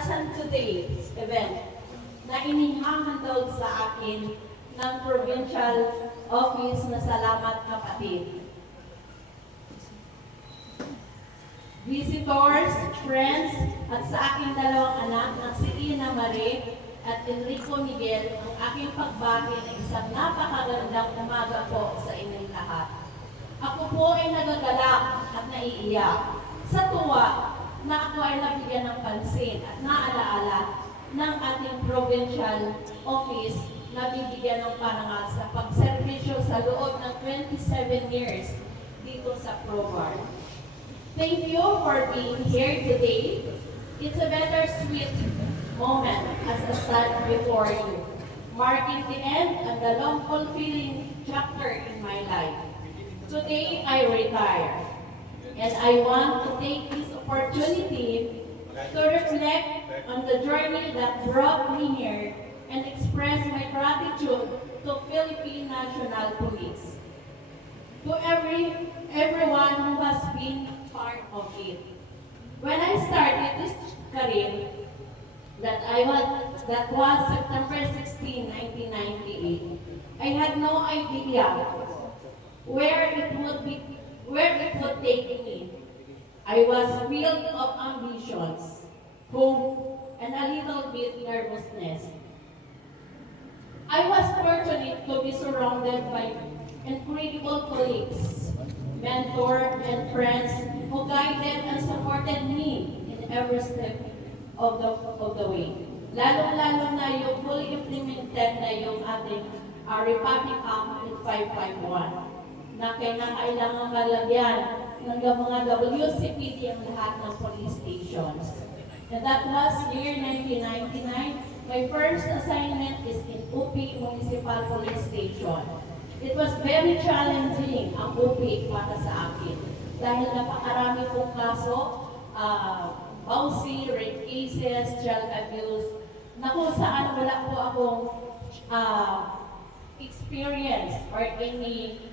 sa today's event na inihahandog sa akin ng Provincial Office na Salamat Kapatid. Visitors, friends, at sa aking dalawang anak na si Ina Marie at Enrico Miguel, ang aking pagbati na isang napakagandang umaga po sa inyong lahat. Ako po ay nagagalak at naiiyak sa tuwa na ako ay nabigyan ng pansin at naalaala ng ating provincial office na bibigyan ng parangal sa pagserbisyo sa loob ng 27 years dito sa ProBar. Thank you for being here today. It's a bittersweet moment as I stand before you, marking the end and the long fulfilling chapter in my life. Today I retire, and I want to take this opportunity to reflect on the journey that brought me here and express my gratitude to Philippine National Police, to everyone who has been part of it. When I started this career, that was September 16, 1998, I had no idea where it would take me. I was filled of ambitions, hope, and a little bit nervousness. I was fortunate to be surrounded by incredible colleagues, mentors, and friends who guided and supported me in every step of the way. Lalo-lalo na yung fully implemented na yung ating Republic Act 551 na kailangan malagyan ng mga WCPD ang lahat ng police stations. And that was year 1999. My first assignment is in UP Municipal Police Station. It was very challenging ang UP para sa akin dahil napakarami pong kaso, bawsi, rape cases, child abuse, na kung saan wala po akong experience or any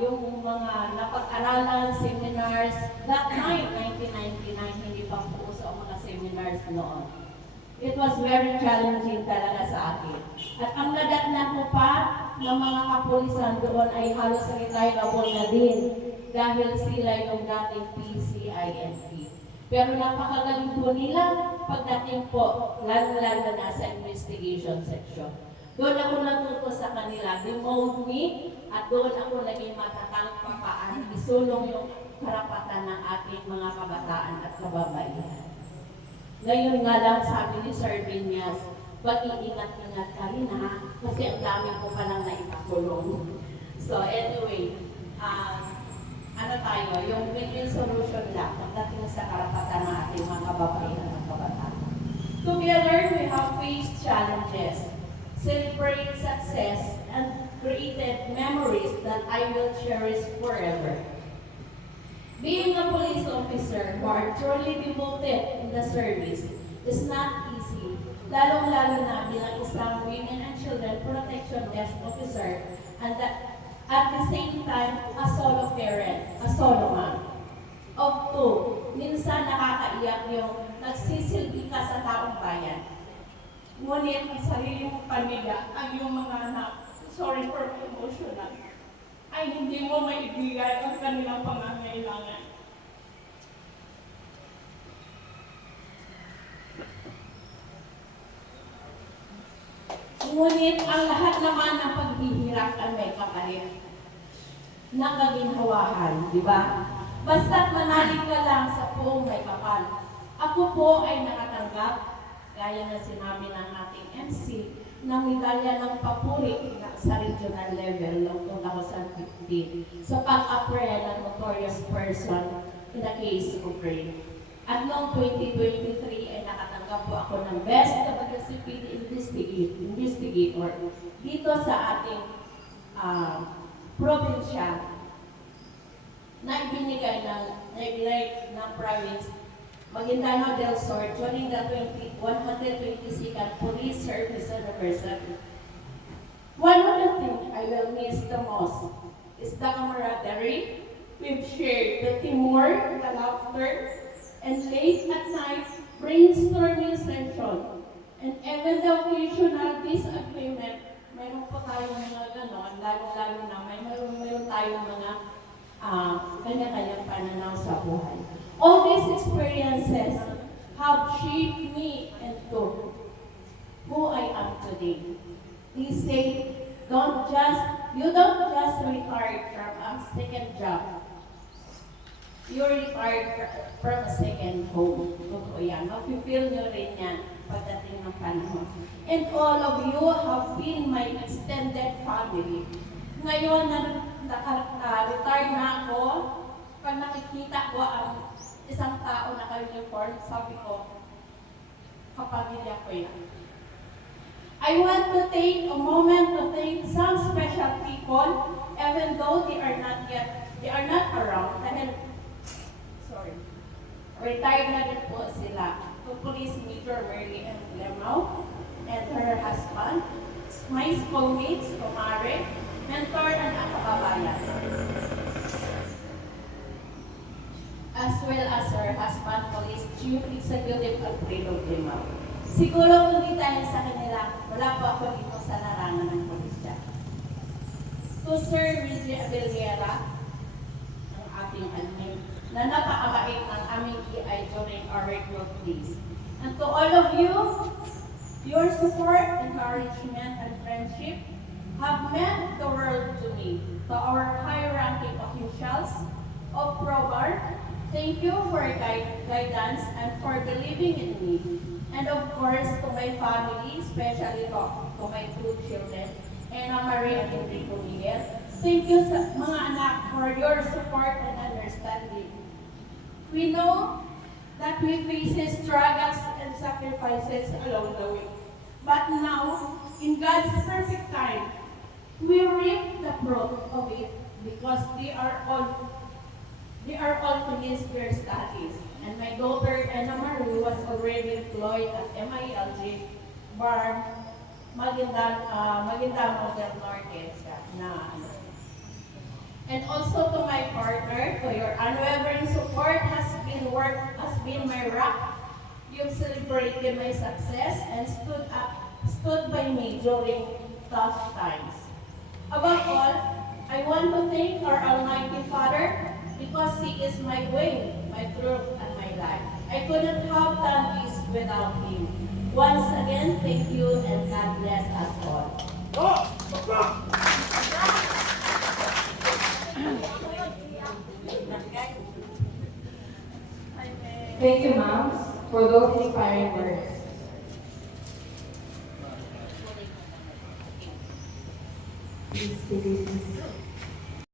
yung mga napag-aralan, seminars. That time, 1999, hindi pa po sa mga seminars noon. It was very challenging talaga sa akin. At ang nadatnan ko pa ng mga kapulisan doon ay halos retireable na din dahil sila yung dating PCINP. Pero napakagaling po nila pagdating po, lalo-lalo na sa investigation section. Doon ako natuto sa kanila, demote me, at doon ako naging matatang kung paano isulong yung karapatan ng ating mga kabataan at kababaihan. Ngayon nga lang sabi ni Sir Vinyas, pag-iingat-ingat ka rin ha, kasi ang dami ko palang naipakulong. So anyway, yung win-win solution lang pagdating sa karapatan ng ating mga kababaihan at kabataan. Together, we have faced challenges, celebrate success, and created memories that I will cherish forever. Being a police officer who are truly devoted in the service is not easy, lalong-lalo na bilang isang Women and Children Protection Desk Officer and at the same time, a solo parent, a solo mom. Of two, minsan nakakaiyak yung nagsisilbi ka sa taong bayan. Ngunit ang sarili mong pamilya ang iyong mga anak, sorry for emotional, ay hindi mo maibigay ang kanilang pangangailangan. Ngunit ang lahat naman ng paghihirap ay may kapalit ng kaginhawahan, di ba? Basta't manalig ka lang sa buong may kapal. Ako po ay nakatanggap, gaya na sinabi ng ating MC, ng medalya ng papuri sa regional level noong 2015 sa pag-apprehend ng notorious person in the case of rape. At noong 2023 ay nakatanggap po ako ng Best WCPD Investigator dito sa ating probinsya na ibinigay ng province Maguindanao del Sur during the 122nd Police Service Anniversary. One of the things I will miss the most is the camaraderie we've shared, the teamwork, the laughter, and late at night brainstorming session. And even the occasional disagreement, mayroon po tayong mga ganon, lalo-lalo na mayroon tayong mga kanya-kanyang pananaw sa buhay. All these experiences have shaped me into who I am today. Please say, you don't just retire from a second job. You're retired from a second home. Totoo yan. Mafe-feel nyo rin yan pagdating ng panahon. And all of you have been my extended family. Ngayon na retire na ako, pag nakikita ko ang isang tao na ka-uniform, sabi ko, kapamilya ko yan. I want to take a moment to thank some special people, even though they are not around. Retired na rin po sila. To Police Major Merly and Lemau and her husband, my schoolmates, kumare, mentor and kababayan. As well as her husband, Police Chief Executive Alfredo Lemau. Siguro kung di dahil sa kanila, wala po ako dito sa larangan ng polisya. To Sir Reggie Abeliera, ang ating admin, na napakabait ng aming EI during our recruit days. And to all of you, your support, encouragement, and friendship have meant the world to me. To our high-ranking officials of ProBar, thank you for guidance and for believing in me. And of course, to my family, especially to my two children, Ana Marie and Enrico Miguel, thank you sa mga anak for your support and understanding. We know that we face struggles and sacrifices along the way. But now, in God's perfect time, we reap the fruit of it because they are all finished their studies. And my daughter, Ana Marie, was already employed at MILG, Bar, Maguindamo del Norte. And also to my partner, to your unwavering support has been my rock. You've celebrated my success and stood by me during tough times. Above all, I want to thank our Almighty Father because He is my way, my truth, and my life. I couldn't have done this without Him. Once again, thank you and God bless us all. Thank you, ma'am, for those inspiring words. Please, please, please.